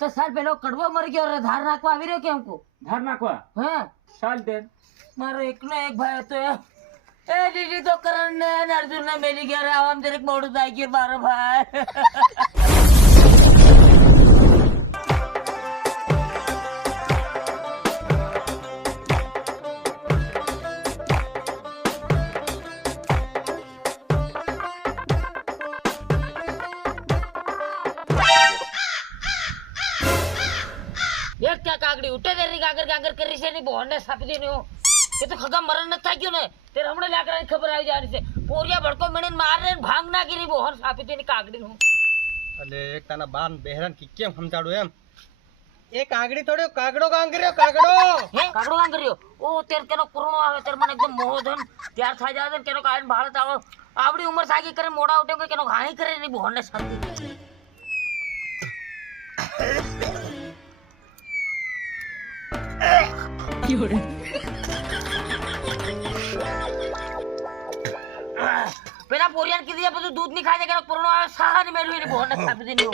તો સાલ પેલો કડવો મરી ગયો રે ધાર નાખવા આવી રહ્યો કેમ કો ધાર નાખવા હે ચાલ દે મારો એકનો એક ભાઈ હતો એ દીદી તો કરણ ને અર્જુન ને મેલી ગયા રે આમ દરેક મોડું થાય ગયું મારો ભાઈ એક ક્યાં કાગડી ઉઠે તેરી કાગર કાગર કરી છે ની બોહને સાપી દેની હું એ તો ખગા મરણ ન થાય ગયો ને તે હમણે લાકડાની ખબર આવી જવાની છે પોરિયા ભડકો મેણીને મારે ને ભાંગ નાખી ની બોહન સાપી દેની કાગડી હું એટલે એક તાના બાન બહેરાન કી કેમ સમજાડું એમ એ કાગડી થોડ્યો કાગડો કાંગર્યો કાગડો હે કાગડો કાંગર્યો ઓ તેર કેનો પૂર્ણો આવે તેર મને એકદમ મોહધન ત્યાર થાય જાય ને કેનો કાયન ભાળત આવો આવડી ઉંમર સાગી કરે મોડા ઉઠે કેનો ઘાણી કરે ની બોહને સાપી પેલા પોરિયાન કીધી બધું દૂધ ની ખાય કે પૂર્ણો આવે સાહા ની મેળવી ની બોહને સાપી દેની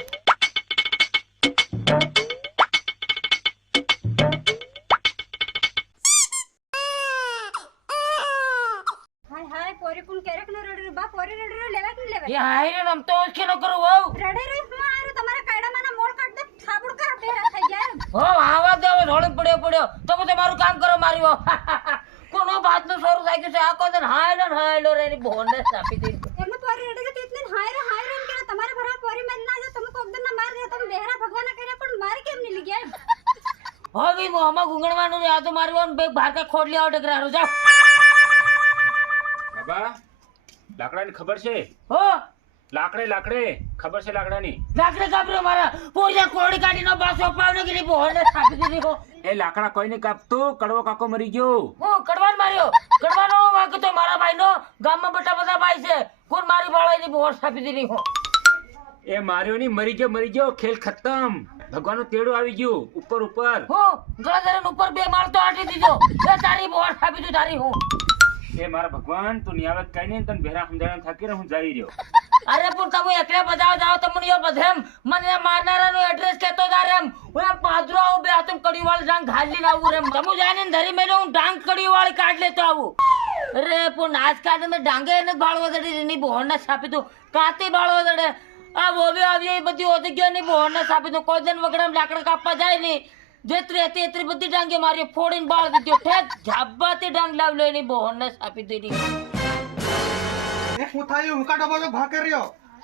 હાય હાય પોરી કોણ કેરેક નો રડે બા પોરી રડે લેવા કે લેવા એ હાય રે નમ તો કે ન કરો વાવ રડે રે હું આરો તમારા કાયડામાંના મોળ કાઢ દે થાબડ કા બેરા થઈ જાય હો આવા દેવ ઢોળ પડ્યો તો બધે મારું કામ કરો માર્યો કોનો બાત નો સોર થાય કે આકો દન હાયલો રે ની બોહને સાપી દે એમને પોરી રડે કે તેટલે હાય રે કે તમારા ભરા પોરી મન ના જો તમે કોક દન ના માર દે તમે બેરા ભગવાન કરે પણ મારી કેમ ની લઈ ગયા હવે મોહમાં ગુંગણવાનું ને આ તો મારવાનું બે ભાર કા ખોડ લેવા ડગરારો જાવ બાબા લાકડાની ખબર છે હો લાકડે ખબર છે લાકડાની લાકડે કાપરો મારા પોરિયા કોડી કાઢીનો બાસો પાવને કે ની બોહને સાપી દીધી હો એ લાકડા કોઈ નહીં કાપતું કડવો કાકો મરી ગયો હું કડવાન માર્યો કડવાનો વાક તો મારા ભાઈનો ગામમાં બટા બધા ભાઈ છે કોણ મારી બાળાની બોહર સાપી દીધી હો એ માર્યો નહીં મરી ગયો ખેલ ખતમ ભગવાનનું તેડું આવી ગયું ઉપર હું ગળાધરન ઉપર બે માળ તો આટી દીધો એ તારી બોહર સાપી દીધી તારી હું એ મારા ભગવાન તું નિયાવત કઈ નહીં તને બેરા સમજાવવાનું થાકી હું જઈ રહ્યો અરે પણ તમે એકલા બજાવ જાવ તો મને બધેમ મને મારનારાનું એડ્રેસ કેતો તારે એમ હું પાદરો આવું બે હાથમ કડીવાળ ડાંગ ઘાલીને આવું રે તમે જાને ધરી મેલો હું ડાંગ કડીવાળ કાઢ લેતો આવું અરે પણ આજ કાઢે મેં ડાંગે એને બાળવા દડી એની બોહરને છાપી દઉં કાતી બાળવા દડે આ બોબી આવી એ બધી ઓધી ગયો ની બોહરને છાપી દઉં કોઈ દિન વગડામ લાકડા કાપવા જાય ની જેતરી હતી એટલી બધી ડાંગે મારી ફોડીને બાળ દીધો ઠેક ઝાબાથી ડાંગ લાવી લો એની બોહરને છાપી દીધી એ હું થાયું હું કાઢો બોલો ભાગ કર્યો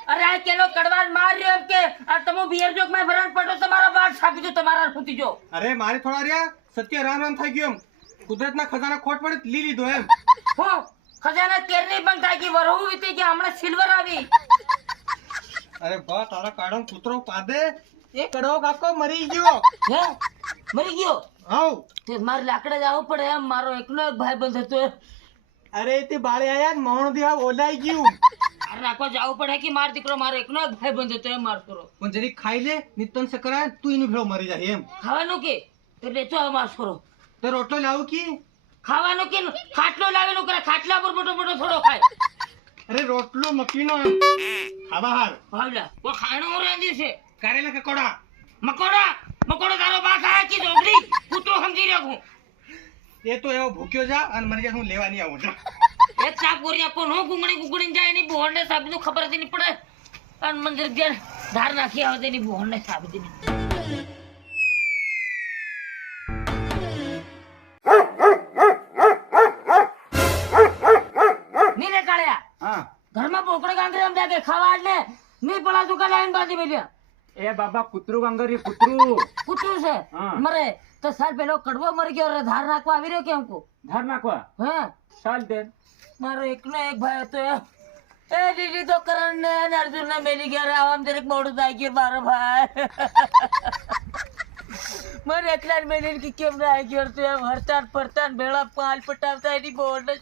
અરે આ કેનો કડવાન માર્યો એમ કે આ તમે બિયર જોક માં ભરાણ પડો તમારા બાદ છાપી દો તમારા ખૂટી જો અરે મારી થોડા રહ્યા સત્ય રામ રામ થઈ ગયો એમ કુદરતના ખજાના ખોટ પડે લઈ લીધો એમ હો ખજાના તેરની બંધ થાય કે વરહુ વીતી કે હમણાં સિલ્વર આવી અરે બા તારા કાઢો કૂતરો પાદે એ કડવો કાકો મરી ગયો હે મરી ગયો હાઉ તે મારે લાકડે જવું પડે એમ મારો એકનો એક ભાઈ બંધ હતો અરે તે બાળે આયા મોણ દિયા ઓલાઈ ગયું અરે રાખવા જવું પડે કે મારો દીકરો મારો એકનો એક ભાઈ બંધ હતો એમ મારો કરો પણ જરી ખાઈ લે નિતન સકરા તું એની ભેળો મરી જાય એમ ખાવાનું કે તો લેચો આ મારો છોરો તો રોટલો લાવું કી ખાવાનું કે ખાટલો લાવેલો કરે ખાટલા પર મોટો મોટો થોડો ખાય અરે રોટલો મકીનો ખાવા હાર ભાવલા ઓ ખાણો રાંધી છે કારેલા કકોડા મકોડો તારો બા ખાય કે ડોગરી કૂતરો સમજી રહ્યો હું એ તો એવો ભૂખ્યો જા અને મરી જા હું લેવા નહીં આવું જા એક સાપ ગોરિયા કોનો ગુંગણી જાય ની બોહણને સાબી ખબર જ નહીં પડે અને મંદિર ગયા ધાર નાખી આવે તેની બોહણને સાબી દીધી નીને કાળ્યા હા ઘરમાં બોકડે કાંકરી એમ લાગે ખાવા એટલે નહીં પડા દુકાન લાઈન બાંધી મેલ્યા એ બાબા કૂતરું કાંગર્યું કૂતરું છે હા. મરે તો સાલ પેલો કડવો મરી ગયો રે ધાર નાખવા આવી રહ્યો કેમ કો ધાર નાખવા હે ચાલ દે મારો એકનો એક ભાઈ હતો એ દીદી તો કરણ ને અર્જુન ને મેલી ગયા રે આમ દરેક મોડું થાય ગયું મારો ભાઈ મારે એકલા મેલી કે કેમ ના ગયો તો એમ હરતાન ફરતાન ભેળા પાલ પટાવતા એની બોર્ડ ને